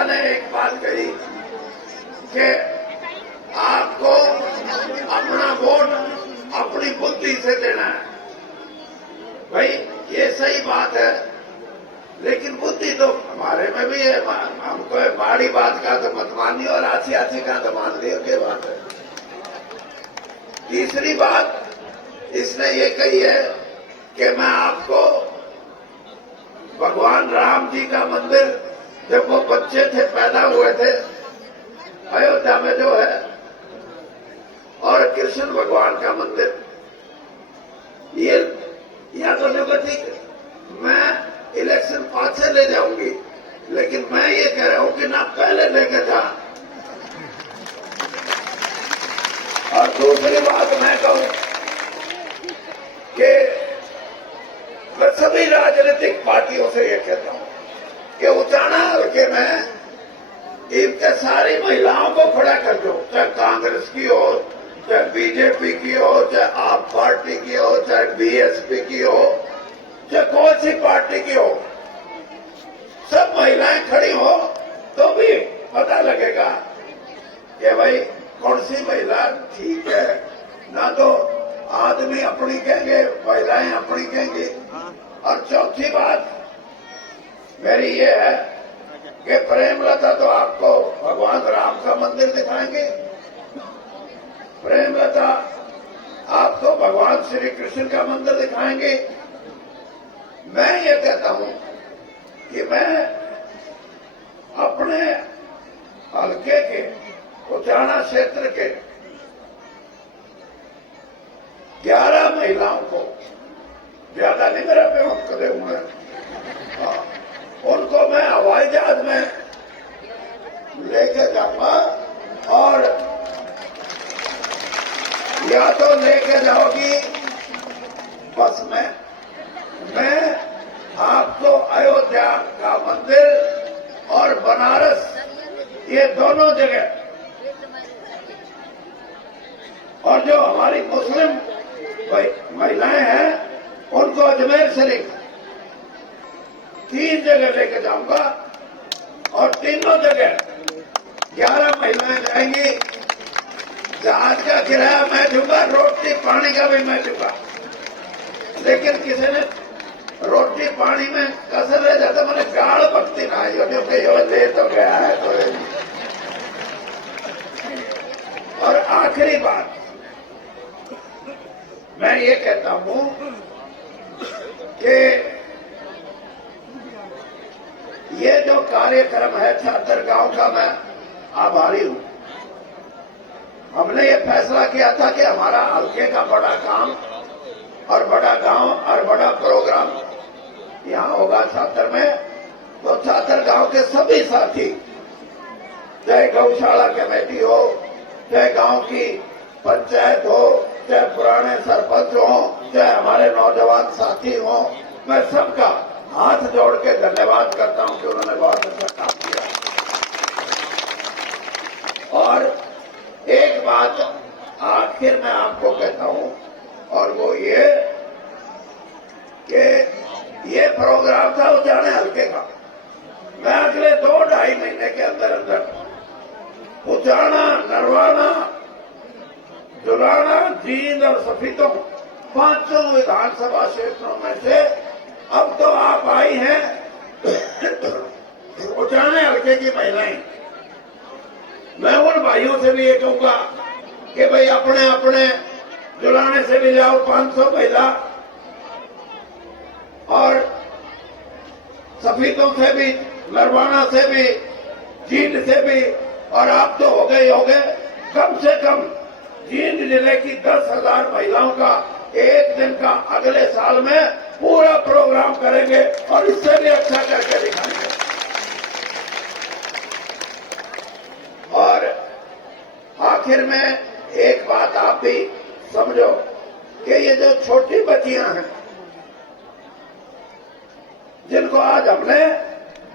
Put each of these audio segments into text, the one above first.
नेता ने एक बात कही कि आपको अपना वोट अपनी बुद्धि से देना है। भाई ये सही बात है, लेकिन बुद्धि तो हमारे में भी है। हमको बड़ी बात का तो मत मानिए और आसी आसी का तो मान लियो के बात है। तीसरी बात इसने ये कही है कि मैं आपको भगवान राम जी का मंदिर, जब वो बच्चे थे, पैदा हुए थे अयोध्या में जो है, और कृष्ण भगवान का मंदिर, ये या तो देखो ठीक, मैं इलेक्शन पाछे ले जाऊंगी, लेकिन मैं ये कह रहा हूं कि ना पहले लेके जा। और दूसरी बात मैं कहूं कि मैं सभी राजनीतिक पार्टियों से ये कहता हूं कि उचाना हल्के में इनके सारी महिलाओं को खड़ा कर दो, चाहे कांग्रेस की हो, चाहे बीजेपी की हो, चाहे आप पार्टी की हो, चाहे बीएसपी की हो, चाहे कौन सी पार्टी की हो, सब महिलाएं खड़ी हो तो भी पता लगेगा कि भाई कौन सी महिला ठीक है। ना तो आदमी अपनी कहेंगे, महिलाएं अपनी कहेंगी। और चौथी बात मेरी ये है कि प्रेमलता तो आपको भगवान राम का मंदिर दिखाएंगे, प्रेमलता आपको भगवान श्री कृष्ण का मंदिर दिखाएंगे। मैं ये कहता हूं कि मैं अपने हल्के के उचाना क्षेत्र के 11 महिलाओं को, ज्यादा नहीं मेरा पेमेंट करे हुए, उनको मैं हवाई जहाज में लेके जाऊंगा। और या तो लेके जाओगी बस में, मैं आपको अयोध्या का मंदिर और बनारस, ये दोनों जगह, और जो हमारी मुस्लिम महिलाएं हैं उनको अजमेर शरीफ, 3 जगह लेके जाऊंगा। और तीनों जगह 11 महिलाएं जाएंगी। जहाज का किराया मैं दूंगा, रोटी पानी का भी मैं दूंगा। लेकिन किसी ने रोटी पानी में कसर रह जाता, मैंने गाड़ भक्ति ना आई, जो लेट हो गया है तो। और आखिरी बात मैं ये कहता हूं कि ये जो कार्यक्रम है छात्रगांव का, मैं आभारी हूं। हमने ये फैसला किया था कि हमारा हल्के का बड़ा काम और बड़ा गांव और बड़ा प्रोग्राम यहां होगा छात्र में। तो छात्र गांव के सभी साथी, चाहे गौशाला कमेटी हो, चाहे गांव की पंचायत हो, चाहे पुराने सरपंच हो, चाहे हमारे नौजवान साथी हो, मैं सबका हाथ जोड़ के धन्यवाद करता हूं कि उन्होंने बहुत अच्छा काम किया। और एक बात आखिर में आपको कहता हूं, और वो ये कि ये प्रोग्राम था उचाने हल्के का। मैं अगले 2-2.5 महीने के अंदर अंदर उचाना, नरवाना, जुलाना, जींद और सफीतों 5 विधानसभा क्षेत्रों में से अब तो आप आई हैं उचाने हल्के की महिलाएं। मैं उन भाइयों से भी ये कहूंगा कि भाई अपने अपने जुलाने से भी जाओ 500 महिला, और सफीतों से भी, नरवाना से भी, जींद से भी। और आप तो हो गए कम से कम जींद जिले की 10,000 महिलाओं का एक दिन का अगले साल में पूरा प्रोग्राम करेंगे और इससे भी अच्छा करके दिखाएंगे। और आखिर में एक बात आप भी समझो कि ये जो छोटी बच्चियां हैं जिनको आज हमने,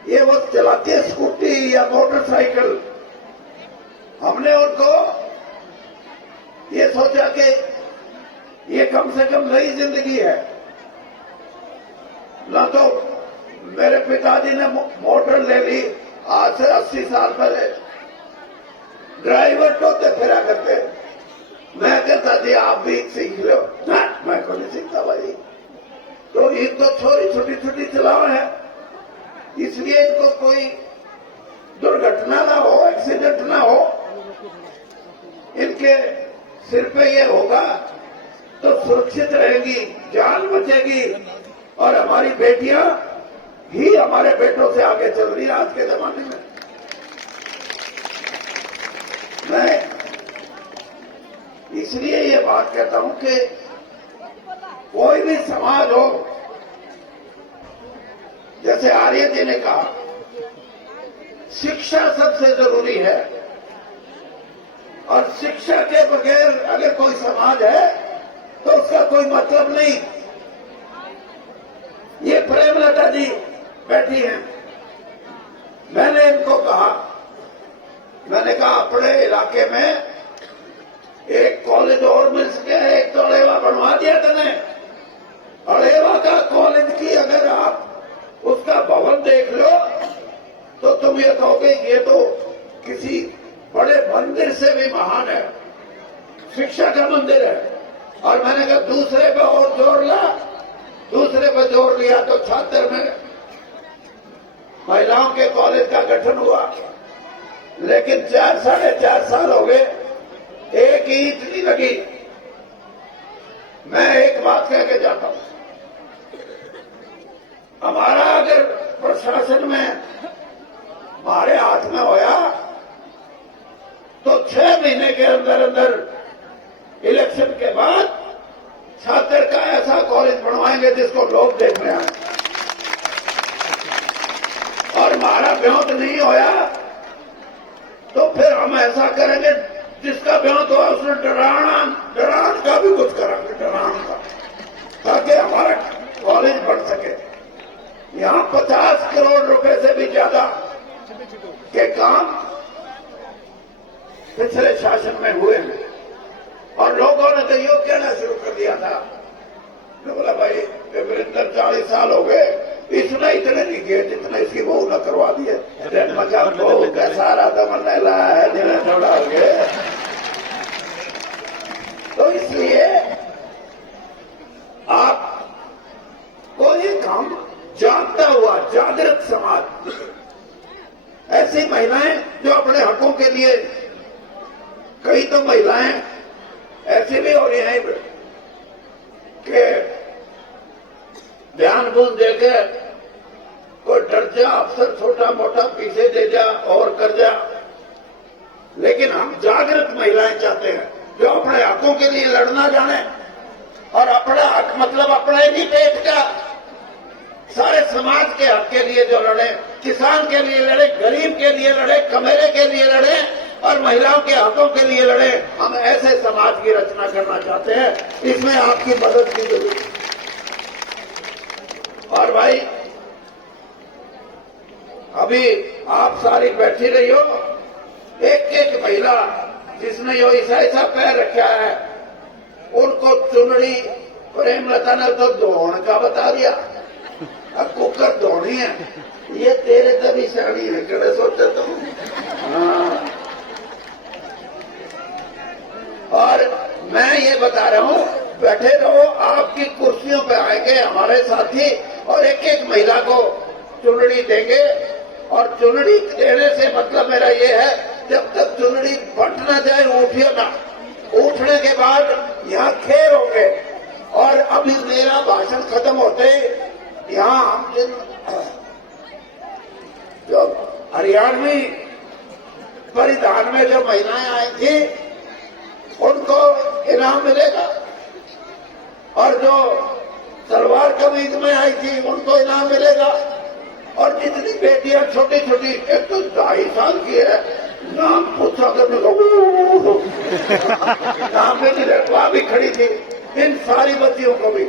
ये वो चलाती है स्कूटी या मोटरसाइकिल, हमने उनको ये सोचा कि ये कम से कम नई जिंदगी है। ना तो मेरे पिताजी ने मोटर ले ली, आज आज से 80 साल पहले ड्राइवर टोते फिरा करते। मैं कहता जी आप भी सीख लो ना, मैं को नहीं सीखता भाई। तो ये तो छोटी छोटी छोटी चलाओ है, इसलिए इनको कोई दुर्घटना ना हो, एक्सीडेंट ना हो। इनके सिर पे ये होगा तो सुरक्षित रहेगी, जान बचेगी और हमारी बेटियां ही हमारे बेटों से आगे चल रही है आज के जमाने में। मैं इसलिए ये बात कहता हूं कि कोई भी समाज हो, जैसे आर्य जी ने कहा शिक्षा सबसे जरूरी है, और शिक्षा के बगैर अगर कोई समाज है तो उसका कोई मतलब नहीं। ये प्रेमलता जी बैठी हैं, मैंने इनको कहा, मैंने कहा अपने इलाके में एक कॉलेज और मिल सके, एक तो अड़ेवा बनवा दिया तूने। अड़ेवा का कॉलेज की अगर आप उसका भवन देख लो तो तुम ये कहोगे ये तो किसी बड़े मंदिर से भी महान है, शिक्षा का मंदिर है। और मैंने कहा दूसरे पे और जोर ला, दूसरे पे जोर लिया तो छात्र में महिलाओं के कॉलेज का गठन हुआ, लेकिन 4-4.5 साल हो गए, एक ईंट नहीं लगी। मैं एक बात कह के जाता हूं, हमारा अगर प्रशासन में हमारे हाथ में होया तो 6 महीने के अंदर अंदर इलेक्शन के बाद छात्र का ऐसा कॉलेज बनवाएंगे जिसको लोग देखने आए। और हमारा ब्योंत नहीं होया तो फिर हम ऐसा करेंगे जिसका ब्योंत हुआ उसने डरान का भी कुछ करांगे, डरान का, ताकि हमारा कॉलेज बढ़ सके। यहां 50 करोड़ रुपए से भी ज्यादा के काम पिछले शासन में हुए हैं, और लोगों ने तो यो कहना शुरू कर दिया था, तो बोला भाई वीरेंद्र 40 साल हो गए, इसने इतने नहीं किए जितने इसकी बहू ने करवा दिए। बहू का सारा दमन लाया है, जिन्हें थोड़ा हो गए। तो इसलिए आप कोई काम जागता हुआ जागृत समाज, ऐसी महिलाएं जो अपने हकों के लिए, कई तो महिलाएं ऐसी भी हो रही हैं कि ध्यान बुझ देकर कोई डर जा, अफसर छोटा मोटा पीछे दे जा और कर जा। लेकिन हम जागृत महिलाएं चाहते हैं जो अपने हकों के लिए लड़ना जाने, और अपना हक मतलब अपने भी पेट का, सारे समाज के हक के लिए जो लड़े, किसान के लिए लड़े, गरीब के लिए लड़े, कमेरे के लिए लड़े और महिलाओं के हकों के लिए लड़े। हम ऐसे समाज की रचना करना चाहते हैं, इसमें आपकी मदद की जरूरत है। और भाई अभी आप सारी बैठी रही हो, एक एक महिला जिसने यो ऐसा पैर रखा है उनको चुनड़ी प्रेमलता ने तो दौड़ का बता दिया, अब कुकर दौड़ी है। ये तेरे तभी शादी है, कड़े सोचे तुम। हाँ। और मैं ये बता रहा हूं, बैठे रहो, आपकी कुर्सियों पे आएंगे हमारे साथी और एक एक महिला को चुनड़ी देंगे। और चुनड़ी देने से मतलब मेरा ये है, जब तक चुनड़ी बंट ना जाए उठियो ना, उठने के बाद यहाँ खेर होंगे। और अभी मेरा भाषण खत्म होते यहाँ हम जो हरियाणवी परिधान में जो महिलाएं आई थी उनको इनाम मिलेगा, और जो सलवार कमीज में आई थी उनको इनाम मिलेगा। और जितनी बेटियां छोटी छोटी, एक तो 2.5 साल की है, नाम पूछा कर नाम भी नहीं, वहां भी खड़ी थी, इन सारी बच्चियों को भी